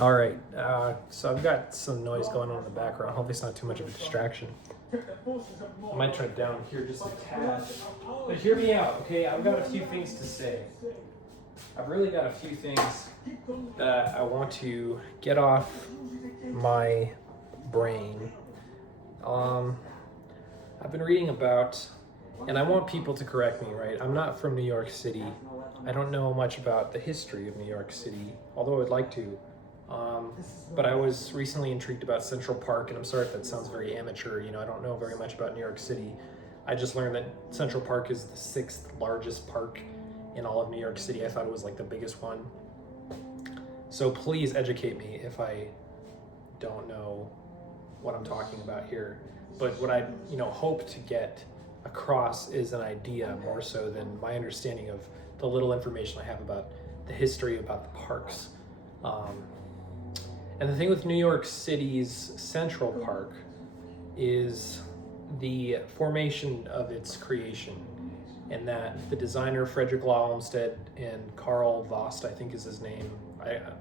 All right, so I've got some noise going on in the background. Hopefully it's not too much of a distraction. I might turn it down here just a tad. But hear me out, okay? I've got a few things to say. I've really got a few things that I want to get off my brain. I've been reading about, and I want people to correct me, right? I'm not from New York City. I don't know much about the history of New York City, although I would like to. But I was recently intrigued about Central Park, and I'm sorry if that sounds very amateur. I don't know very much about New York City. I just learned that Central Park is the 6th largest park in all of New York City. I thought it was like the biggest one. So please educate me if I don't know what I'm talking about here. But what I, hope to get across is an idea more so than my understanding of the little information I have about the history about the parks. And the thing with New York City's Central Park is the formation of its creation, and that the designer Frederick Law Olmsted and Calvert Vaux, I think is his name.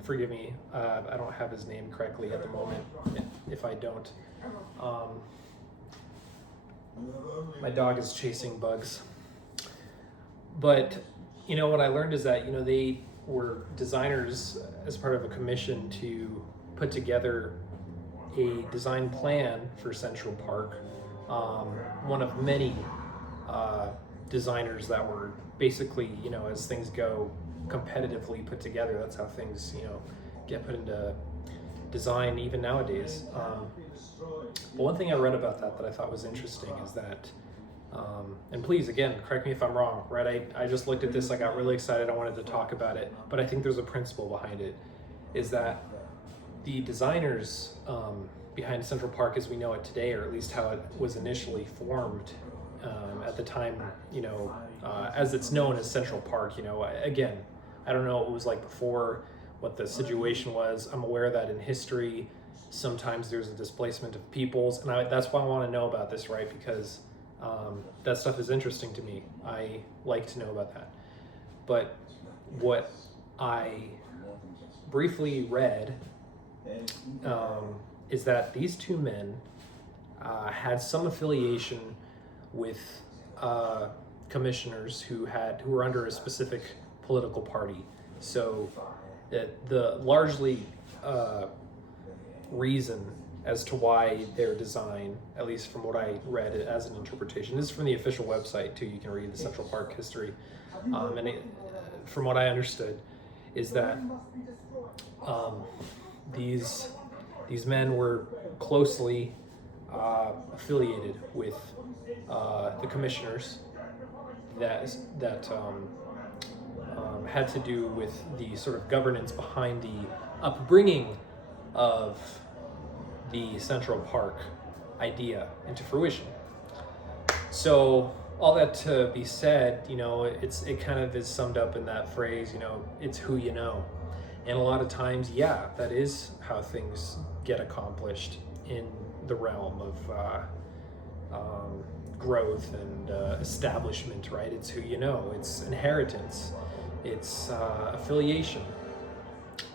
Forgive me, I don't have his name correctly at the moment, if I don't. My dog is chasing bugs. But, what I learned is that, they were designers as part of a commission to put together a design plan for Central Park. One of many designers that were basically, as things go, competitively put together. That's how things, get put into design even nowadays. But one thing I read about that I thought was interesting is that, and please, again, correct me if I'm wrong, right? I just looked at this, I got really excited, I wanted to talk about it, but I think there's a principle behind it, is that the designers behind Central Park as we know it today, or at least how it was initially formed at the time, as it's known as Central Park, again, I don't know what it was like before, what the situation was. I'm aware that in history, sometimes there's a displacement of peoples, and that's why I want to know about this, right? Because that stuff is interesting to me. I like to know about that. But what I briefly read is that these two men had some affiliation with commissioners who were under a specific political party. So the largely reason as to why their design, at least from what I read as an interpretation, this is from the official website too, you can read the Central Park history, and from what I understood is that these men were closely affiliated with the commissioners that had to do with the sort of governance behind the upbringing of the Central Park idea into fruition. So all that to be said, it kind of is summed up in that phrase, it's who you know. And a lot of times, yeah, that is how things get accomplished in the realm of growth and establishment, right? It's who you know, it's inheritance, it's affiliation.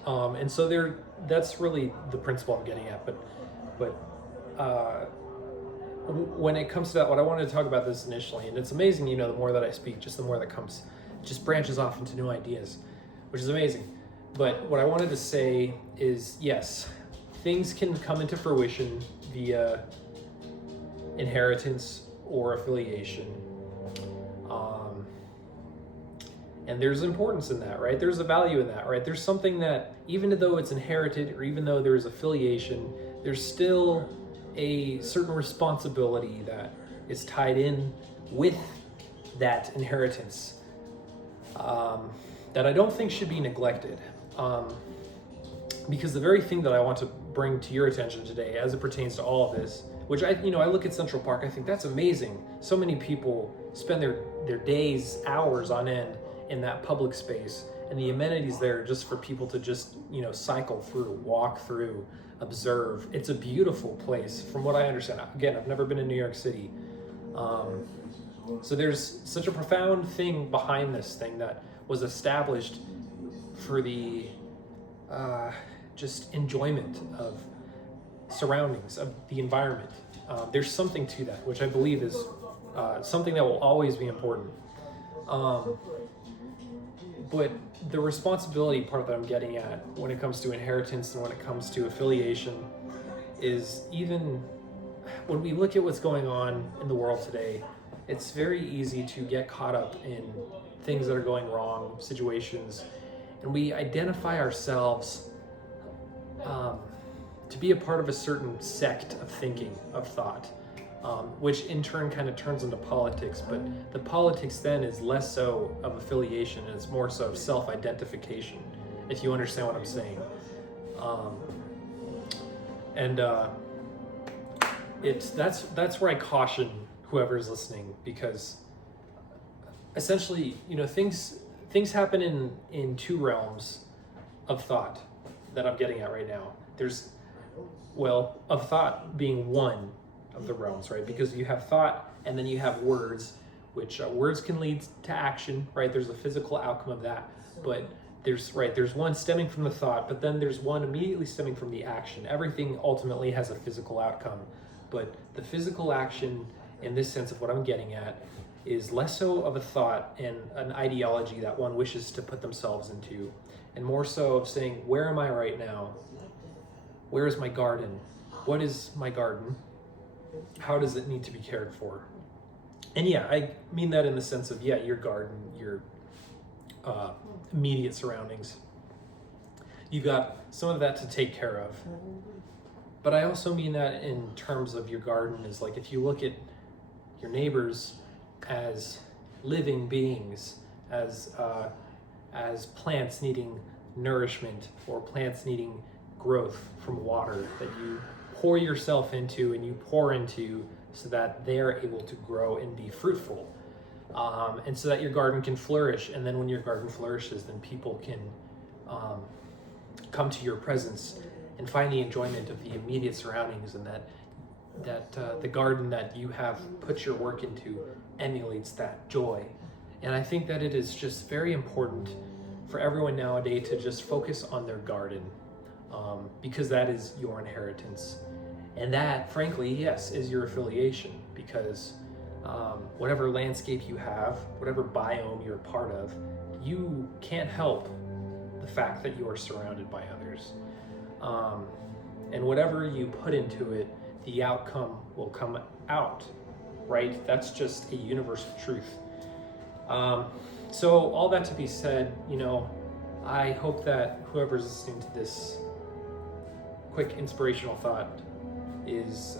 And so that's really the principle I'm getting at. But when it comes to that, what I wanted to talk about this initially, and it's amazing, the more that I speak, just the more that just branches off into new ideas, which is amazing. But what I wanted to say is, yes, things can come into fruition via inheritance or affiliation. And there's importance in that, right? There's a value in that, right? There's something that, even though it's inherited or even though there's affiliation, there's still a certain responsibility that is tied in with that inheritance that I don't think should be neglected. Because the very thing that I want to bring to your attention today as it pertains to all of this, which I look at Central Park, I think that's amazing. So many people spend their days, hours on end in that public space, and the amenities there just for people to just, cycle through, walk through, observe. It's a beautiful place from what I understand. Again, I've never been in New York City. So there's such a profound thing behind this thing that was established for the just enjoyment of surroundings, of the environment. There's something to that, which I believe is something that will always be important. But the responsibility part that I'm getting at when it comes to inheritance and when it comes to affiliation is, even when we look at what's going on in the world today, it's very easy to get caught up in things that are going wrong, situations, and we identify ourselves to be a part of a certain sect of thinking, of thought, which in turn kind of turns into politics. But the politics then is less so of affiliation, and it's more so of self-identification, if you understand what I'm saying. That's where I caution whoever's listening, because essentially, things happen in two realms of thought that I'm getting at right now. Of thought being one of the realms, right? Because you have thought and then you have words, which words can lead to action, right? There's a physical outcome of that, but there's one stemming from the thought, but then there's one immediately stemming from the action. Everything ultimately has a physical outcome, but the physical action, in this sense of what I'm getting at, is less so of a thought and an ideology that one wishes to put themselves into, and more so of saying, where am I right now? Where is my garden? What is my garden? How does it need to be cared for? And yeah, I mean that in the sense of, your garden, your immediate surroundings. You've got some of that to take care of. But I also mean that in terms of your garden is like, if you look at your neighbors as living beings, as plants needing nourishment, or plants needing growth from water that you pour yourself into and you pour into so that they're able to grow and be fruitful, and so that your garden can flourish. And then when your garden flourishes, then people can come to your presence and find the enjoyment of the immediate surroundings, and that the garden that you have put your work into emulates that joy. And I think that it is just very important for everyone nowadays to just focus on their garden, because that is your inheritance. And that, frankly, yes, is your affiliation, because whatever landscape you have, whatever biome you're a part of, you can't help the fact that you are surrounded by others. And whatever you put into it, the outcome will come out, right? That's just a universal truth. So all that to be said, I hope that whoever's listening to this quick inspirational thought is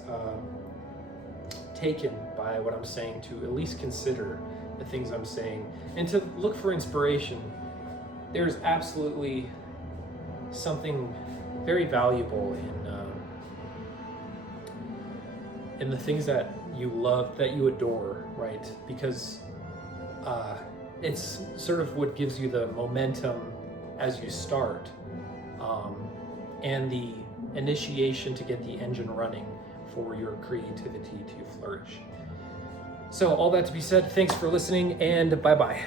taken by what I'm saying, to at least consider the things I'm saying and to look for inspiration. There's absolutely something very valuable in the things that you love, that you adore, right? Because it's sort of what gives you the momentum as you start, and the initiation to get the engine running for your creativity to flourish. So all that to be said, thanks for listening, and bye-bye.